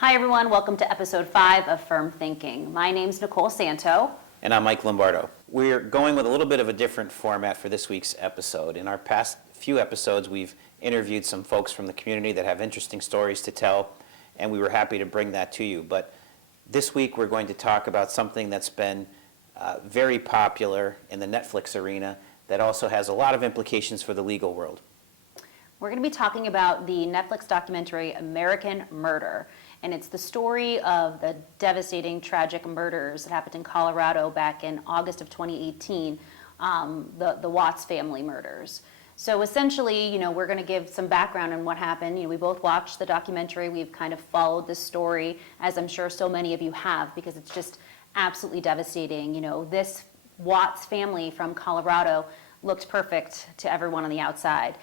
Hi everyone, welcome to episode 5 of Firm Thinking. My name's Nicole Santo. And I'm Mike Lombardo. We're going with a little bit of a different format for this week's episode. In our past few episodes, we've interviewed some folks from the community that have interesting stories to tell, and we were happy to bring that to you. But this week we're going to talk about something that's been very popular in the Netflix arena that also has a lot of implications for the legal world. We're going to be talking about the Netflix documentary American Murder. And it's the story of the devastating, tragic murders that happened in Colorado back in August of 2018, the Watts family murders. So essentially, we're going to give some background on what happened. We both watched the documentary. We've kind of followed this story, as I'm sure so many of you have, because it's just absolutely devastating. This Watts family from Colorado looked perfect to everyone on the outside.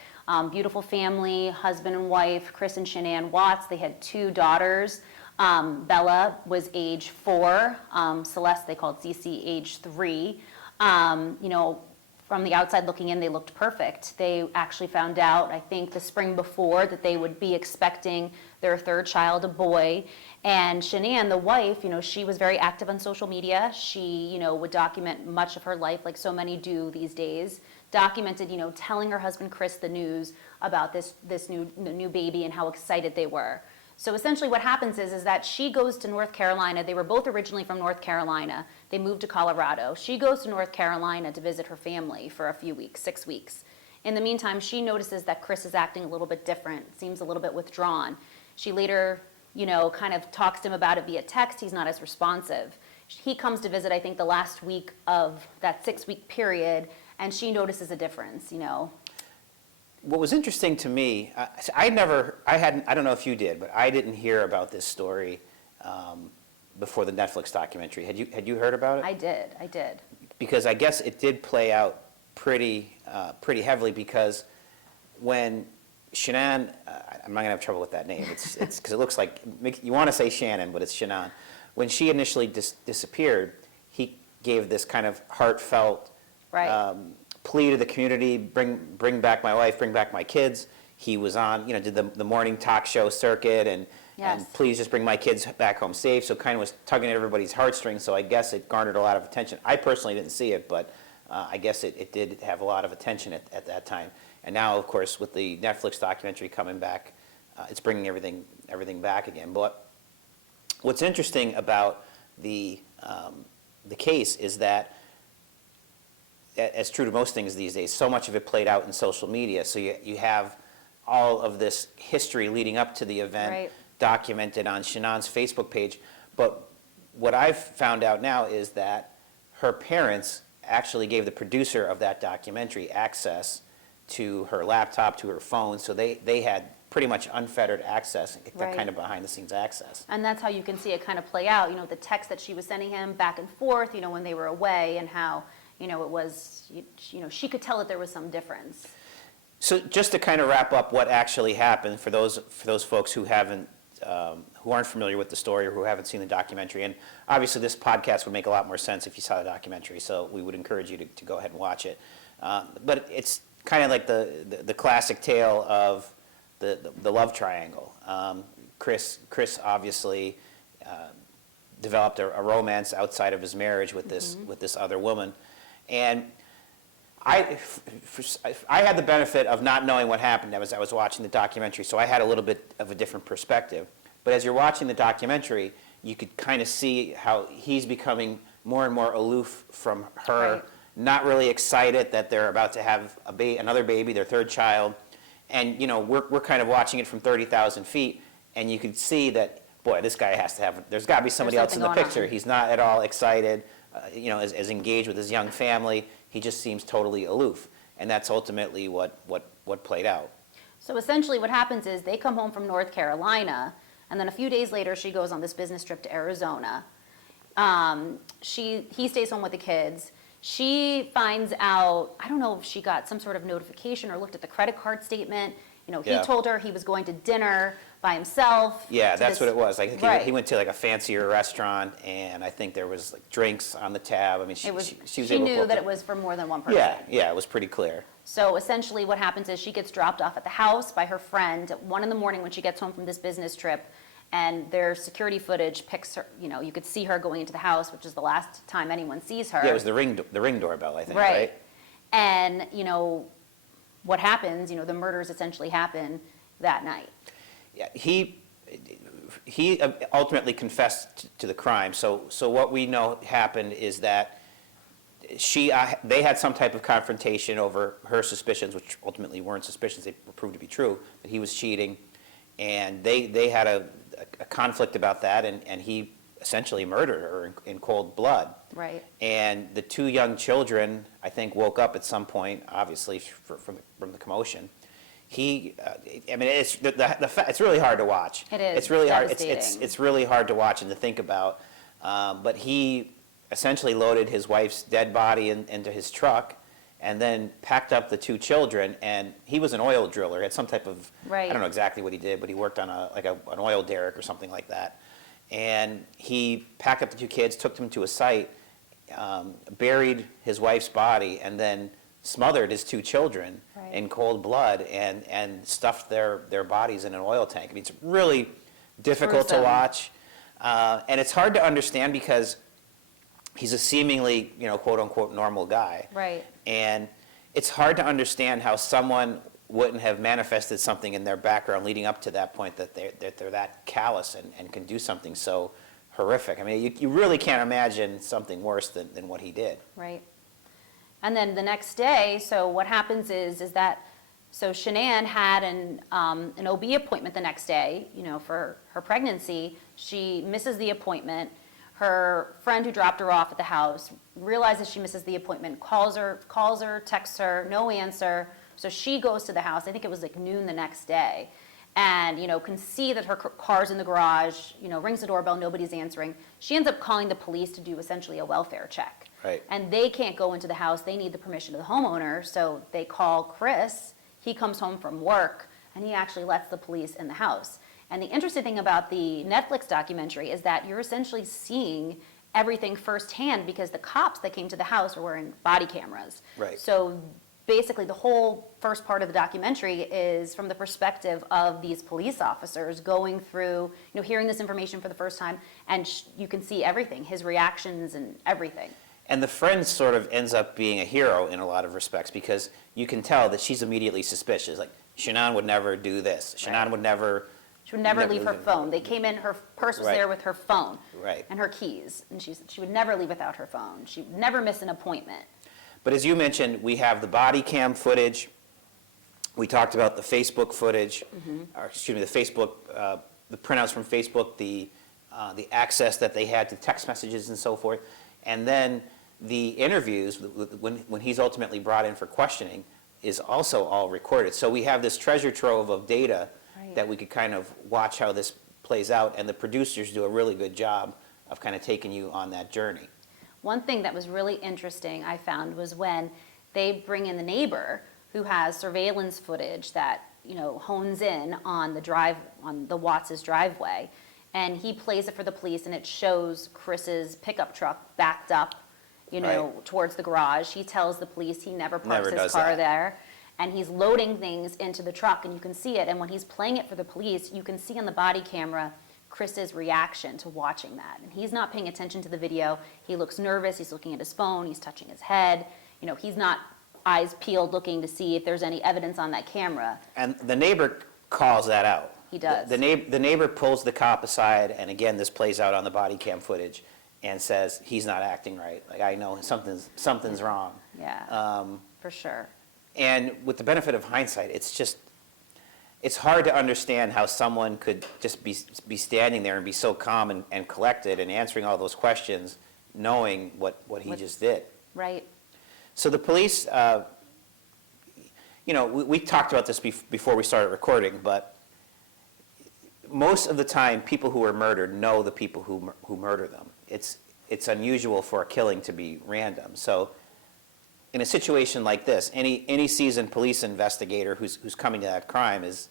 Beautiful family, husband and wife, Chris and Shanann Watts. They had 2 daughters. Bella was age 4. Celeste, they called Cece, age 3. From the outside looking in, they looked perfect. They actually found out, I think, the spring before that they would be expecting their 3rd child, a boy. And Shanann, the wife, she was very active on social media. She, would document much of her life like so many do these days. Documented, telling her husband Chris the news about this new baby and how excited they were. So essentially what happens is that she goes to North Carolina. They were both originally from North Carolina. They moved to Colorado. She goes to North Carolina to visit her family for a few weeks, 6 weeks. In the meantime, she notices that Chris is acting a little bit different, seems a little bit withdrawn. She later, kind of talks to him about it via text. He's not as responsive. He comes to visit, I think, the last week of that 6-week period, and she notices a difference, What was interesting to me, I don't know if you did, but I didn't hear about this story before the Netflix documentary. Had you heard about it? I did. Because I guess it did play out pretty heavily, because when Shanann, I'm not gonna have trouble with that name. It's because it looks like you want to say Shannon, but it's Shanann. When she initially disappeared, he gave this kind of heartfelt plea to the community: bring back my wife, bring back my kids. He was on, did the morning talk show circuit, and please just bring my kids back home safe. So kind of was tugging at everybody's heartstrings. So I guess it garnered a lot of attention. I personally didn't see it, but I guess it did have a lot of attention at that time. And now, of course, with the Netflix documentary coming back, it's bringing everything back again. But what's interesting about the case is that, as true to most things these days, so much of it played out in social media. So you have all of this history leading up to the event documented on Shanann's Facebook page. But what I've found out now is that her parents actually gave the producer of that documentary access to her laptop, to her phone, so they had pretty much unfettered access, kind of behind-the-scenes access. And that's how you can see it kind of play out, the text that she was sending him back and forth, when they were away, and how, it was, she could tell that there was some difference. So just to kind of wrap up what actually happened for those folks who aren't familiar with the story or who haven't seen the documentary, and obviously this podcast would make a lot more sense if you saw the documentary, so we would encourage you to go ahead and watch it. But it's kind of like the classic tale of the love triangle. Chris obviously developed a romance outside of his marriage with this other woman, and I had the benefit of not knowing what happened as I was watching the documentary, so I had a little bit of a different perspective. But as you're watching the documentary, you could kind of see how he's becoming more and more aloof from her, not really excited that they're about to have another baby, their 3rd child. And we're kind of watching it from 30,000 feet, and you could see that, boy, this guy there's got to be somebody else in the picture. He's not at all excited, as engaged with his young family. He just seems totally aloof, and that's ultimately what played out. So essentially what happens is they come home from North Carolina, and then a few days later she goes on this business trip to Arizona. He stays home with the kids. She finds out, I don't know if she got some sort of notification or looked at the credit card statement. He told her he was going to dinner by himself. Yeah, that's what it was. I think he went to like a fancier restaurant, and I think there was like drinks on the tab. I mean, she knew that it was for more than one person. Yeah, it was pretty clear. So essentially what happens is she gets dropped off at the house by her friend at 1 in the morning when she gets home from this business trip. and their security footage picks her, you know, you could see her going into the house, which is the last time anyone sees her. Yeah, it was the ring doorbell, I think, right? And, you know, what happens, you know, the murders essentially happen that night. Yeah, he ultimately confessed to the crime. So what we know happened is that they had some type of confrontation over her suspicions, which ultimately weren't suspicions, they were proved to be true, that he was cheating. And they had a conflict about that, and he essentially murdered her in cold blood. Right. And the two young children, I think, woke up at some point, obviously, from the commotion. I mean, it's really hard to watch. It is. It's really hard. Devastating. It's really hard to watch and to think about. But he essentially loaded his wife's dead body into his truck, and then packed up the two children. And he was an oil driller. He had some type of, Right. I don't know exactly what he did, but he worked on an oil derrick or something like that. And he packed up the two kids, took them to a site, buried his wife's body, and then smothered his two children Right. in cold blood and stuffed their bodies in an oil tank. I mean, it's really difficult to Gruesome. watch. And it's hard to understand because he's a seemingly, you know, quote unquote normal guy. Right. And it's hard to understand how someone wouldn't have manifested something in their background leading up to that point, that they're that callous and can do something so horrific. I mean, you really can't imagine something worse than what he did. Right. And then the next day, so what happens is that, so Shanann had an OB appointment the next day, you know, for her pregnancy. She misses the appointment. Her friend who dropped her off at the house realizes she misses the appointment, calls her, texts her, no answer. So she goes to the house. I think it was like noon the next day. And, you know, can see that her car's in the garage, you know, rings the doorbell, nobody's answering. She ends up calling the police to do essentially a welfare check. Right. And they can't go into the house. They need the permission of the homeowner. So they call Chris. He comes home from work, and he actually lets the police in the house. And the interesting thing about the Netflix documentary is that you're essentially seeing everything firsthand, because the cops that came to the house are wearing body cameras. Right. So basically the whole first part of the documentary is from the perspective of these police officers going through, you know, hearing this information for the first time, and you can see everything, his reactions and everything. And the friend sort of ends up being a hero in a lot of respects, because you can tell that she's immediately suspicious. Like, Shanann would never do this. Shanann Right. would never... She would never leave her phone. They came in, her purse was Right. there with her phone Right. and her keys. And she would never leave without her phone. She would never miss an appointment. But as you mentioned, we have the body cam footage. We talked about the Facebook footage, or excuse me, the Facebook, the printouts from Facebook, the access that they had to text messages and so forth. And then the interviews, when he's ultimately brought in for questioning, is also all recorded. So we have this treasure trove of data Right. that we could kind of watch how this plays out, and the producers do a really good job of kind of taking you on that journey. One thing that was really interesting I found was when they bring in the neighbor who has surveillance footage that, you know, hones in on the Watts' driveway, and he plays it for the police, and it shows Chris's pickup truck backed up, you know, Right. towards the garage. He tells the police he never parks Never his does car that. there. And he's loading things into the truck, and you can see it. And when he's playing it for the police, you can see on the body camera Chris's reaction to watching that. And he's not paying attention to the video. He looks nervous. He's looking at his phone. He's touching his head. You know, he's not eyes peeled looking to see if there's any evidence on that camera. And the neighbor calls that out. He does. The neighbor pulls the cop aside, and again, this plays out on the body cam footage, and says, he's not acting right. Like, I know something's wrong. Yeah, for sure. And with the benefit of hindsight, it's hard to understand how someone could just be standing there and be so calm and collected and answering all those questions, knowing what he just did. Right. So the police, you know, we talked about this before we started recording, but most of the time, people who are murdered know the people who murder them. It's unusual for a killing to be random. So in a situation like this, any seasoned police investigator who's coming to that crime, is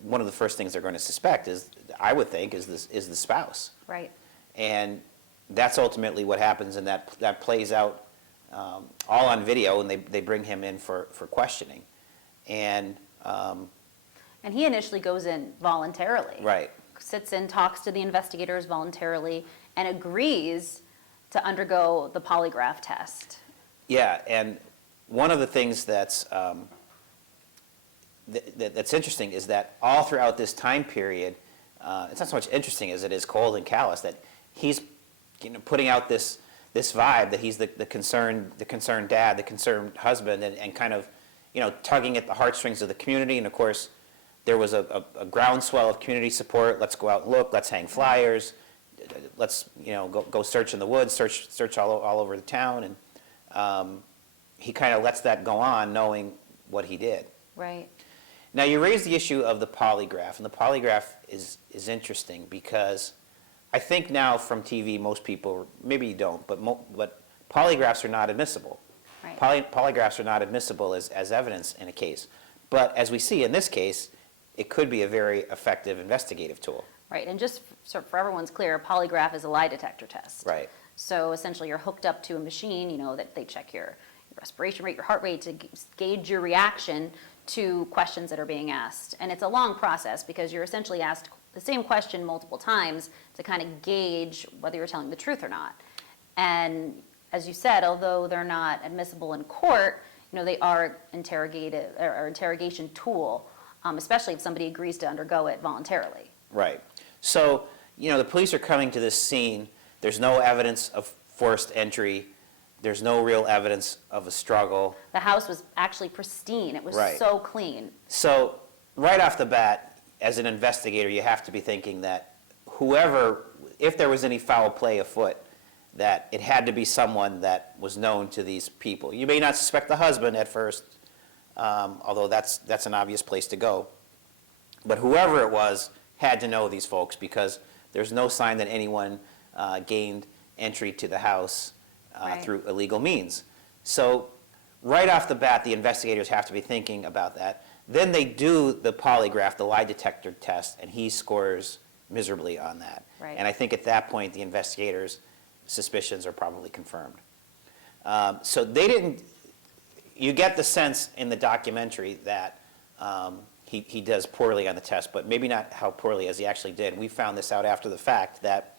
one of the first things they're going to suspect is, I would think, is the spouse. Right. And that's ultimately what happens, and that plays out all on video, and they bring him in for questioning. And And he initially goes in voluntarily. right. sits in, talks to the investigators voluntarily, and agrees to undergo the polygraph test. Yeah, and one of the things that's that's interesting is that all throughout this time period, it's not so much interesting as it is cold and callous, that he's putting out this vibe that he's the concerned dad, the concerned husband, and kind of tugging at the heartstrings of the community. And of course, there was a groundswell of community support. Let's go out and look. Let's hang flyers. Let's go search in the woods, search all over the town, and he kind of lets that go on, knowing what he did. Right. Now, you raised the issue of the polygraph, and the polygraph is interesting because I think now from TV, most people, maybe you don't, but polygraphs are not admissible. Right. Polygraphs are not admissible as evidence in a case. But as we see in this case, it could be a very effective investigative tool. Right, and just so for everyone's clear, a polygraph is a lie detector test. Right. So essentially, you're hooked up to a machine, that they check your respiration rate, your heart rate, to gauge your reaction to questions that are being asked. And it's a long process because you're essentially asked the same question multiple times to kind of gauge whether you're telling the truth or not. And as you said, although they're not admissible in court, they are interrogation tool, especially if somebody agrees to undergo it voluntarily. Right. So, the police are coming to this scene. There's no evidence of forced entry. There's no real evidence of a struggle. The house was actually pristine. It was Right. so clean. So, right off the bat, as an investigator, you have to be thinking that if there was any foul play afoot, that it had to be someone that was known to these people. You may not suspect the husband at first, although that's an obvious place to go. But whoever it was had to know these folks because there's no sign that anyone gained entry to the house Right. through illegal means. So right off the bat, the investigators have to be thinking about that. Then they do the polygraph, the lie detector test, and he scores miserably on that. Right. And I think at that point, the investigators' suspicions are probably confirmed. So they didn't. You get the sense in the documentary that he does poorly on the test, but maybe not how poorly as he actually did. We found this out after the fact that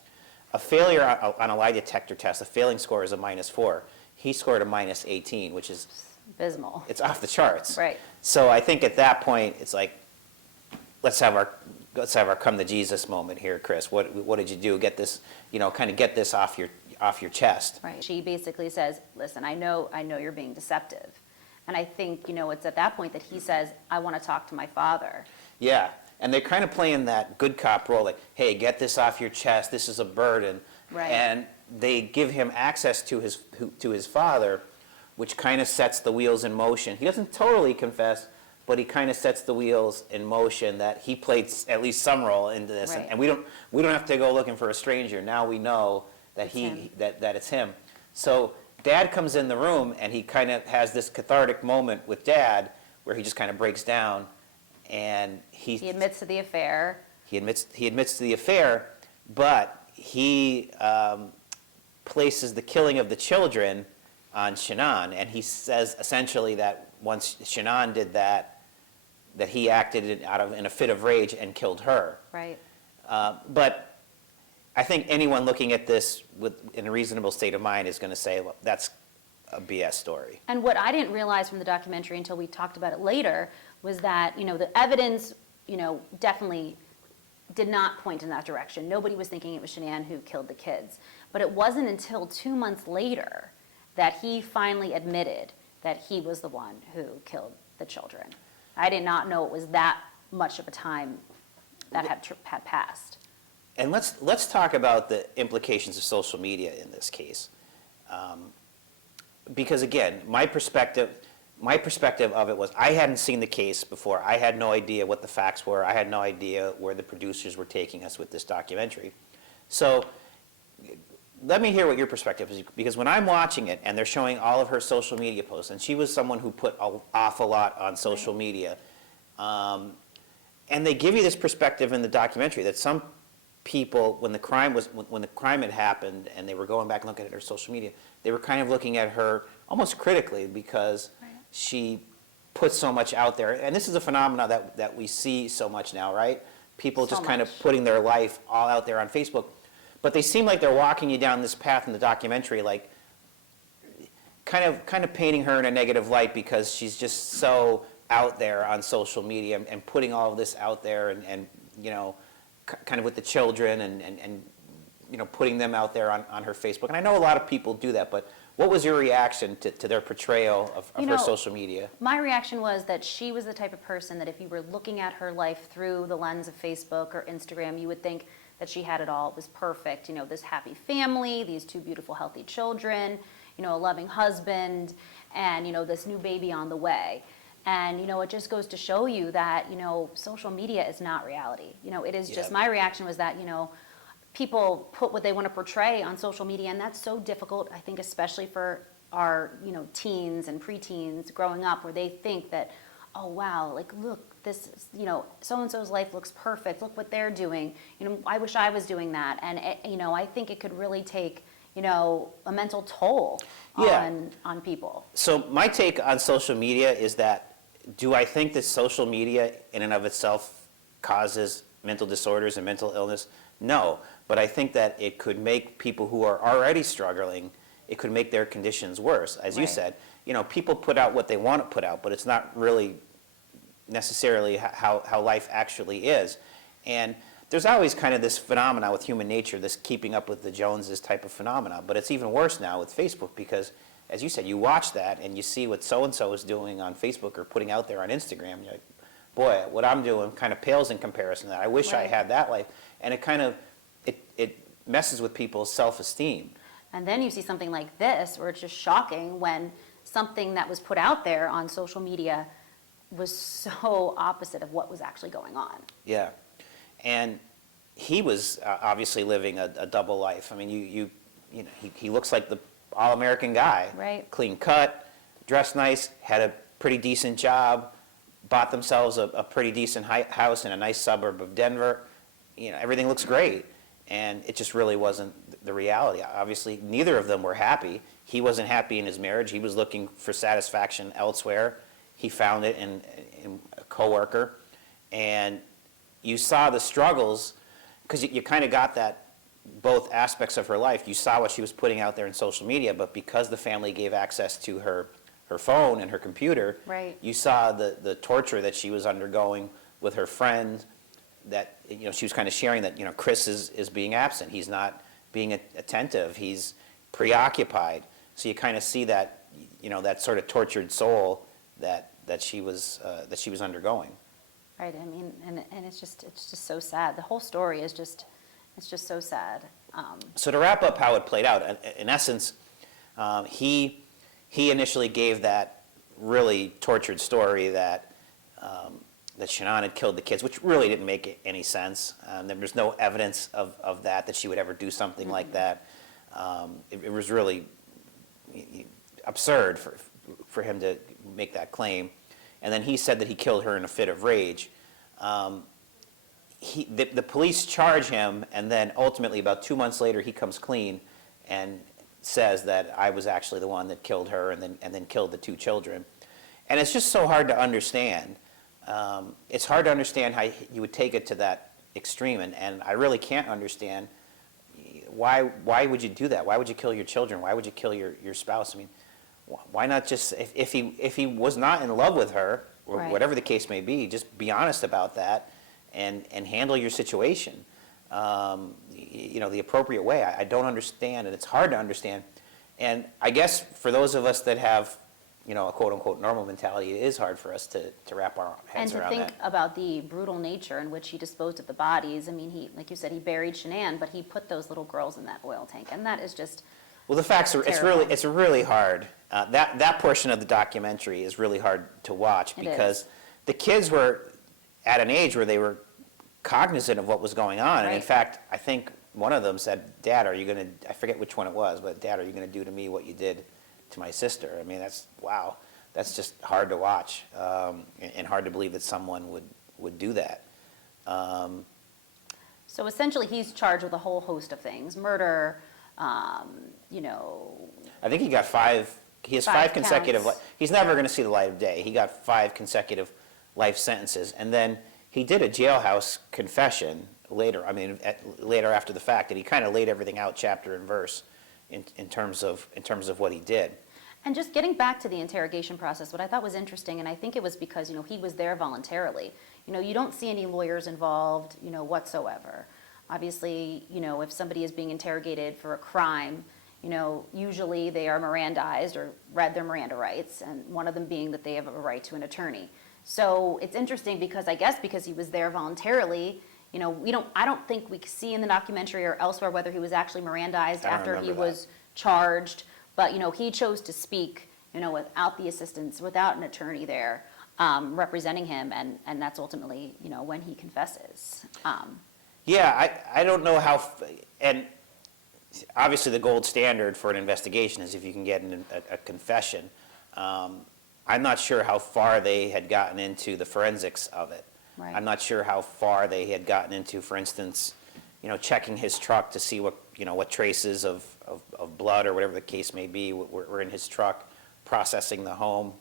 a failure on a lie detector test, a failing score is a -4. He scored a -18, which is Abysmal. it's off the charts. Right. So I think at that point it's like, let's have our come to Jesus moment here, Chris. What did you do? Get this, kind of get this off your chest. Right. She basically says, listen, I know you're being deceptive. And I think, it's at that point that he says, I want to talk to my father. Yeah, and they're kind of playing that good cop role, like, hey, get this off your chest. This is a burden. Right. And they give him access to his father, which kind of sets the wheels in motion. He doesn't totally confess, but he kind of sets the wheels in motion that he played at least some role into this. Right. And we don't have to go looking for a stranger. Now we know that It's that it's him. So Dad comes in the room and he kind of has this cathartic moment with Dad where he just kind of breaks down and He admits to the affair. He admits to the affair, but he places the killing of the children on Shannon, and he says essentially that once Shannon did that he acted in a fit of rage and killed her. Right. But I think anyone looking at this in a reasonable state of mind is going to say, well, that's a BS story. And what I didn't realize from the documentary until we talked about it later was that, the evidence, definitely did not point in that direction. Nobody was thinking it was Shanann who killed the kids. But it wasn't until 2 months later that he finally admitted that he was the one who killed the children. I did not know it was that much of a time that had passed. And let's talk about the implications of social media in this case. Because again, my perspective of it was I hadn't seen the case before. I had no idea what the facts were. I had no idea where the producers were taking us with this documentary. So let me hear what your perspective is, because when I'm watching it and they're showing all of her social media posts, and she was someone who put an awful lot on social media, and they give you this perspective in the documentary that some people, when the crime had happened and they were going back and looking at her social media, they were kind of looking at her almost critically because she put so much out there. And this is a phenomenon that we see so much now, right? people So just kind of much. putting their life all out there on Facebook. But they seem like they're walking you down this path in the documentary, like kind of painting her in a negative light because she's just so out there on social media and putting all of this out there and you know, kind of with the children and you know, putting them out there on her Facebook. And I know a lot of people do that, but what was your reaction to their portrayal of her social media? My reaction was that she was the type of person that if you were looking at her life through the lens of Facebook or Instagram, you would think that she had it all. It was perfect. You know, this happy family, these two beautiful, healthy children, you know, a loving husband, and, you know, this new baby on the way. And, you know, it just goes to show you that, you know, social media is not reality. You know, it is just, my reaction was that, you know, people put what they want to portray on social media, and that's so difficult, I think, especially for our, you know, teens and preteens growing up, where they think that, oh, wow, like, look, this, you know, so-and-so's life looks perfect. Look what they're doing. You know, I wish I was doing that. And, you know, I think it could really take, you know, a mental toll on people. So my take on social media is that, do I think that social media in and of itself causes mental disorders and mental illness? No, but I think that it could make people who are already struggling, it could make their conditions worse. As you said, you know, people put out what they want to put out, but it's not really necessarily how life actually is. And there's always kind of this phenomena with human nature, this keeping up with the Joneses type of phenomena, but it's even worse now with Facebook because, as you said, you watch that and you see what so-and-so is doing on Facebook or putting out there on Instagram. You're like, boy, what I'm doing kind of pales in comparison to that. I wish I had that life. And it kind of, it messes with people's self-esteem. And then you see something like this, where it's just shocking when something that was put out there on social media was so opposite of what was actually going on. Yeah. And he was obviously living a double life. I mean, you know, he looks like the all-American guy. Right. Clean cut, dressed nice, had a pretty decent job, bought themselves a pretty decent house in a nice suburb of Denver. You know, everything looks great. And it just really wasn't the reality. Obviously, neither of them were happy. He wasn't happy in his marriage. He was looking for satisfaction elsewhere. He found it in a coworker. And you saw the struggles, because you kind of got that, both aspects of her life. You saw what she was putting out there in social media, but because the family gave access to her phone and her computer, you saw the torture that she was undergoing with her friend, that, you know, she was kind of sharing that, you know, Chris is being absent. He's not being attentive. He's preoccupied. So you kind of see that, you know, that sort of tortured soul that she was undergoing. Right. I mean, and it's just so sad. The whole story is just, it's just so sad. So to wrap up how it played out, in essence, he initially gave that really tortured story that Shannon had killed the kids, which really didn't make any sense. There was no evidence of that she would ever do something like that. It was really absurd for him to make that claim. And then he said that he killed her in a fit of rage. The police charge him, and then ultimately about 2 months later he comes clean and says that I was actually the one that killed her and then killed the two children. And it's just so hard to understand. It's hard to understand how you would take it to that extreme, and I really can't understand why would you do that? Why would you kill your children? Why would you kill your spouse? I mean, why not just, if he was not in love with her, or whatever the case may be, just be honest about that and handle your situation, you know, the appropriate way. I don't understand, and it's hard to understand. And I guess for those of us that have, you know, a quote-unquote normal mentality, it is hard for us to wrap our heads around that. And to think about the brutal nature in which he disposed of the bodies. I mean, he, like you said, he buried Shanann, but he put those little girls in that oil tank, and that is just well, the facts are, terrible. it's really hard. That portion of the documentary is really hard to watch because the kids were at an age where they were cognizant of what was going on. And in fact, I think one of them said, Dad, are you going to, I forget which one it was, but Dad, are you going to do to me what you did to my sister? I mean, wow. That's just hard to watch, and hard to believe that someone would do that. So essentially, he's charged with a whole host of things: murder, you know. I think he got five. He has five consecutive. counts. He's never going to see the light of day. He got 5 consecutive life sentences, and then he did a jailhouse confession later, later after the fact, and he kind of laid everything out chapter and verse in terms of what he did. And just getting back to the interrogation process, what I thought was interesting, and I think it was because, he was there voluntarily. You don't see any lawyers involved, whatsoever. Obviously, if somebody is being interrogated for a crime, usually they are Mirandized or read their Miranda rights, and one of them being that they have a right to an attorney. So it's interesting because because he was there voluntarily, I don't think we see in the documentary or elsewhere whether he was actually Mirandized after he was charged. But, he chose to speak, without the assistance, without an attorney there representing him, and that's ultimately, when he confesses. Yeah, I don't know how, and obviously the gold standard for an investigation is if you can get a confession. I'm not sure how far they had gotten into the forensics of it. Right. I'm not sure how far they had gotten into, for instance, checking his truck to see what traces of blood or whatever the case may be were in his truck, processing the home.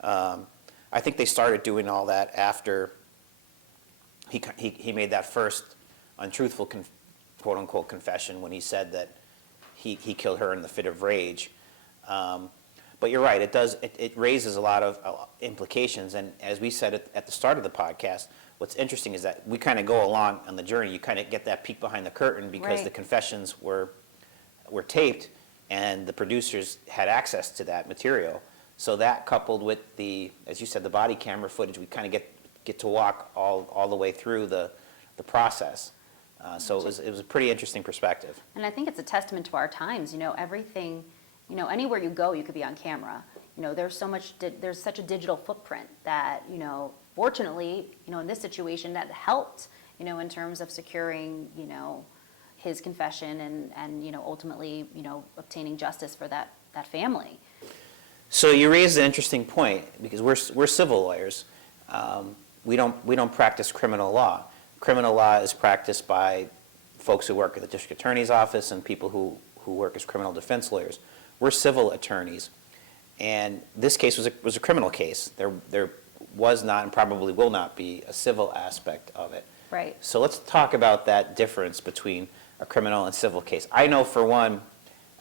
I think they started doing all that after he made that first untruthful quote-unquote confession when he said that he killed her in the fit of rage. But you're right, it raises a lot of implications, and as we said at the start of the podcast, what's interesting is that we kind of go along on the journey. You kind of get that peek behind the curtain because the confessions were taped and the producers had access to that material. So that coupled with as you said, the body camera footage, we kind of get to walk all the way through the process. So it was a pretty interesting perspective. And I think it's a testament to our times. Everything, anywhere you go, you could be on camera. There's such a digital footprint that, fortunately, in this situation that helped, in terms of securing, his confession and ultimately, obtaining justice for that family. So you raised an interesting point because we're civil lawyers. We don't practice criminal law. Criminal law is practiced by folks who work at the district attorney's office and people who work as criminal defense lawyers. We're civil attorneys, and this case was a criminal case. There was not and probably will not be a civil aspect of it. Right. So let's talk about that difference between a criminal and civil case. I know for one,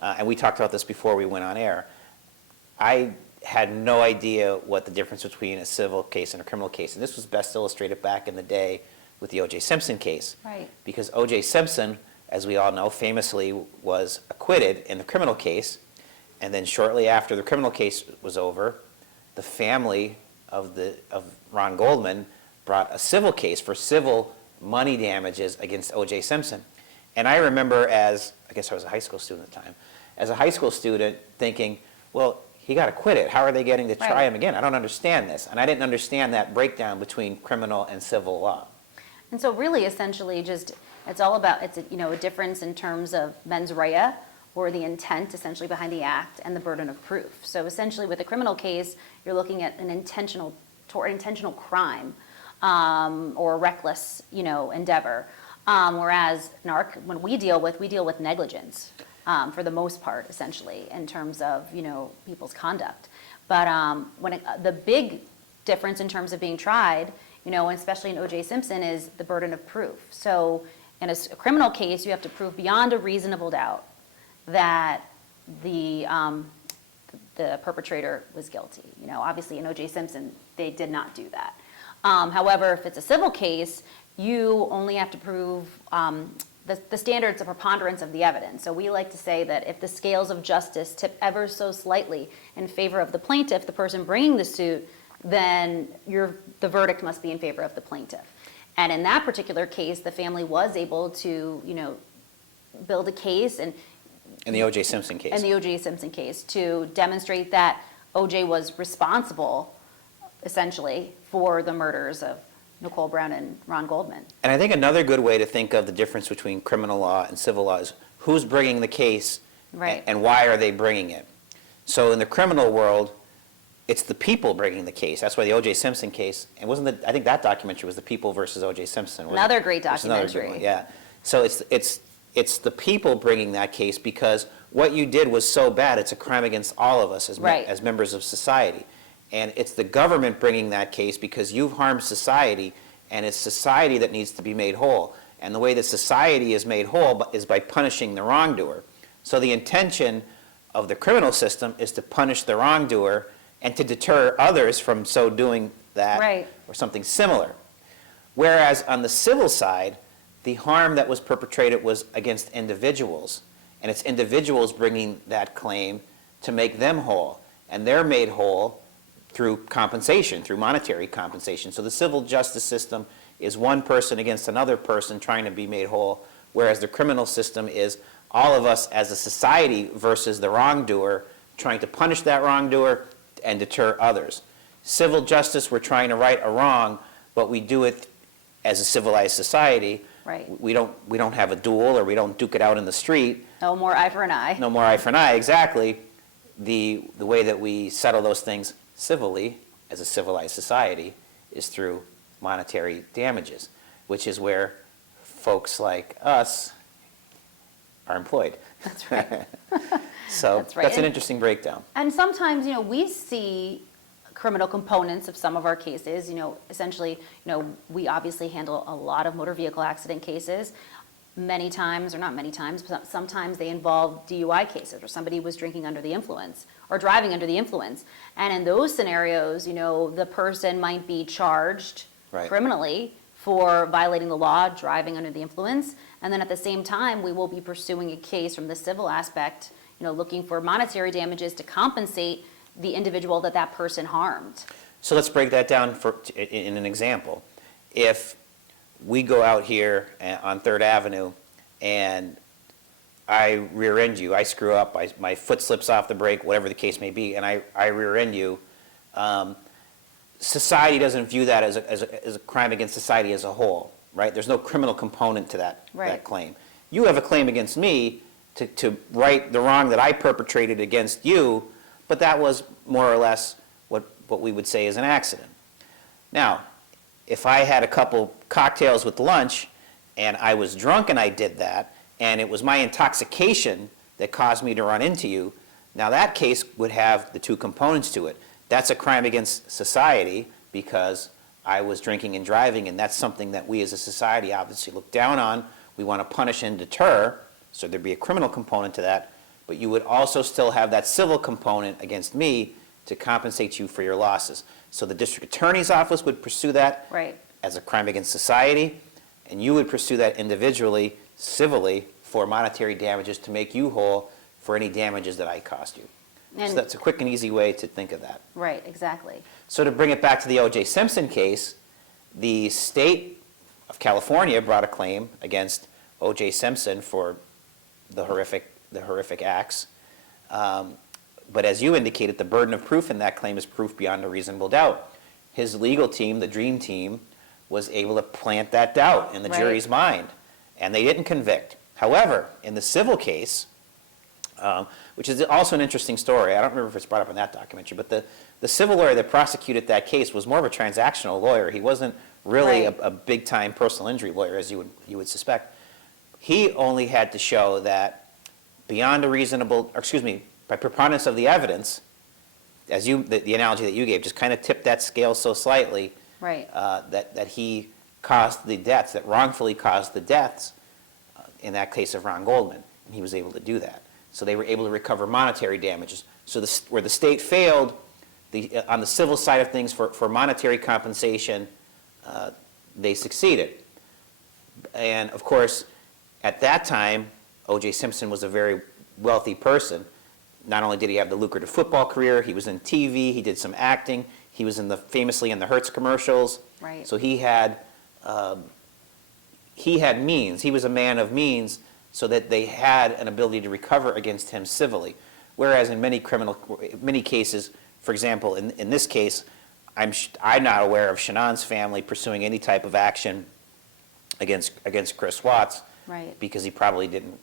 and we talked about this before we went on air, I had no idea what the difference between a civil case and a criminal case, and this was best illustrated back in the day with the O.J. Simpson case. Right. Because O.J. Simpson, as we all know, famously was acquitted in the criminal case, and then shortly after the criminal case was over, the family of Ron Goldman brought a civil case for civil money damages against O.J. Simpson. And I remember I guess I was a high school student at the time, as a high school student thinking, well, he got acquitted. How are they getting to try him again? I don't understand this. And I didn't understand that breakdown between criminal and civil law. And so really, essentially, it's all about, a difference in terms of mens rea, or the intent essentially behind the act, and the burden of proof. So essentially with a criminal case, you're looking at an intentional crime or a reckless, endeavor. Whereas when we deal with negligence for the most part, essentially, in terms of, people's conduct. But the big difference in terms of being tried, and especially in O.J. Simpson, is the burden of proof. So in a criminal case, you have to prove beyond a reasonable doubt that the perpetrator was guilty. Obviously in O.J. Simpson, they did not do that. However, if it's a civil case, you only have to prove the standards of preponderance of the evidence. So we like to say that if the scales of justice tip ever so slightly in favor of the plaintiff, the person bringing the suit, then the verdict must be in favor of the plaintiff. And in that particular case, the family was able to, build a case in the O.J. Simpson case. In the O.J. Simpson case, to demonstrate that O.J. was responsible, essentially, for the murders of Nicole Brown and Ron Goldman. And I think another good way to think of the difference between criminal law and civil law is who's bringing the case, right, and why are they bringing it. So in the criminal world, it's the people bringing the case. That's why the O.J. Simpson case, and I think that documentary was The People versus O.J. Simpson. Another great documentary. Another good one, yeah. So it's the people bringing that case because what you did was so bad, it's a crime against all of us as members of society. And it's the government bringing that case because you've harmed society and it's society that needs to be made whole. And the way that society is made whole is by punishing the wrongdoer. So the intention of the criminal system is to punish the wrongdoer and to deter others from so doing that Right. or something similar. Whereas on the civil side, the harm that was perpetrated was against individuals, and it's individuals bringing that claim to make them whole, and they're made whole through compensation, through monetary compensation. So the civil justice system is one person against another person trying to be made whole, whereas the criminal system is all of us as a society versus the wrongdoer trying to punish that wrongdoer and deter others. Civil justice, we're trying to right a wrong, but we do it as a civilized society. Right. We don't have a duel, or we don't duke it out in the street. No more eye for an eye. No more eye for an eye, exactly. The way that we settle those things civilly as a civilized society is through monetary damages, which is where folks like us are employed. That's right. So That's right. that's an And- interesting breakdown. And sometimes, we see criminal components of some of our cases. Essentially, we obviously handle a lot of motor vehicle accident cases. Many times, or not many times, but sometimes they involve DUI cases where somebody was drinking under the influence or driving under the influence. And in those scenarios, the person might be charged Right. criminally for violating the law, driving under the influence. And then at the same time, we will be pursuing a case from the civil aspect, looking for monetary damages to compensate the individual that person harmed. So let's break that down in an example. If we go out here on 3rd Avenue and I rear end you, I screw up, my foot slips off the brake, whatever the case may be, and I rear end you, society doesn't view that as a crime against society as a whole, right? There's no criminal component to that Right. claim. You have a claim against me to right the wrong that I perpetrated against you, but that was more or less what we would say is an accident. Now, if I had a couple cocktails with lunch and I was drunk and I did that, and it was my intoxication that caused me to run into you, now that case would have the two components to it. That's a crime against society because I was drinking and driving, and that's something that we as a society obviously look down on. We want to punish and deter, so there'd be a criminal component to that, but you would also still have that civil component against me to compensate you for your losses. So the district attorney's office would pursue that Right. as a crime against society, and you would pursue that individually, civilly, for monetary damages to make you whole for any damages that I caused you. And So that's a quick and easy way to think of that. right, exactly. So to bring it back to the O.J. Simpson case, the state of California brought a claim against O.J. Simpson for the horrific acts. But as you indicated, the burden of proof in that claim is proof beyond a reasonable doubt. His legal team, the Dream Team, was able to plant that doubt in the Right. jury's mind, and they didn't convict. However, in the civil case, which is also an interesting story, I don't remember if it's brought up in that documentary, but the civil lawyer that prosecuted that case was more of a transactional lawyer. He wasn't really Right. a big-time personal injury lawyer, as you would suspect. He only had to show that beyond a reasonable, or excuse me, by preponderance of the evidence, as the analogy that you gave, just kind of tipped that scale so slightly, Right. that he caused the deaths, that wrongfully caused the deaths, in that case of Ron Goldman, and he was able to do that. So they were able to recover monetary damages. So where the state failed on the civil side of things for monetary compensation, they succeeded. And of course, at that time, O.J. Simpson was a very wealthy person. Not only did he have the lucrative football career, he was in TV, he did some acting, he was famously in the Hertz commercials. Right. So he had means. He was a man of means, so that they had an ability to recover against him civilly. Whereas in many cases, for example, in this case, I'm not aware of Shannon's family pursuing any type of action against Chris Watts, Right. because he probably didn't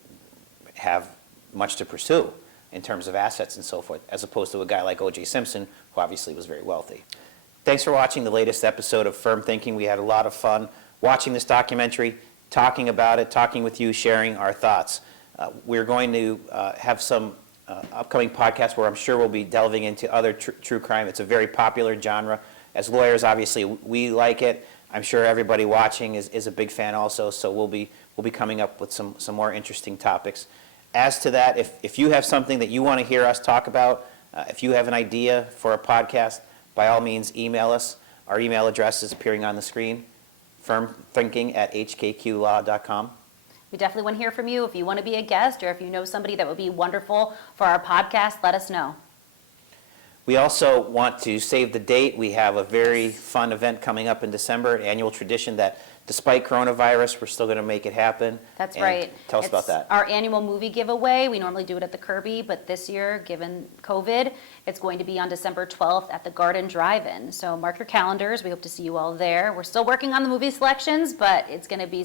have much to pursue in terms of assets and so forth, as opposed to a guy like O.J. Simpson, who obviously was very wealthy. Thanks for watching the latest episode of Firm Thinking. We had a lot of fun watching this documentary, talking about it, talking with you, sharing our thoughts. We're going to have some upcoming podcasts where I'm sure we'll be delving into other true crime. It's a very popular genre. As lawyers, obviously, we like it. I'm sure everybody watching is a big fan also, so we'll be coming up with some more interesting topics. As to that, if you have something that you want to hear us talk about, if you have an idea for a podcast, by all means, email us. Our email address is appearing on the screen, firmthinking@hkqlaw.com. We definitely want to hear from you. If you want to be a guest or if you know somebody that would be wonderful for our podcast, let us know. We also want to save the date. We have a very fun event coming up in December, an annual tradition that despite coronavirus, we're still going to make it happen. That's And right. Tell us about It's that. our annual movie giveaway. We normally do it at the Kirby, but this year, given COVID, it's going to be on December 12th at the Garden Drive-In. So mark your calendars. We hope to see you all there. We're still working on the movie selections, but there's going to be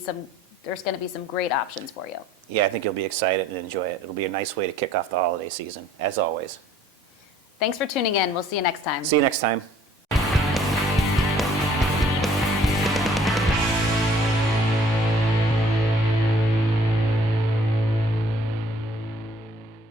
some great options for you. Yeah, I think you'll be excited and enjoy it. It'll be a nice way to kick off the holiday season, as always. Thanks for tuning in. We'll see you next time. See you next time.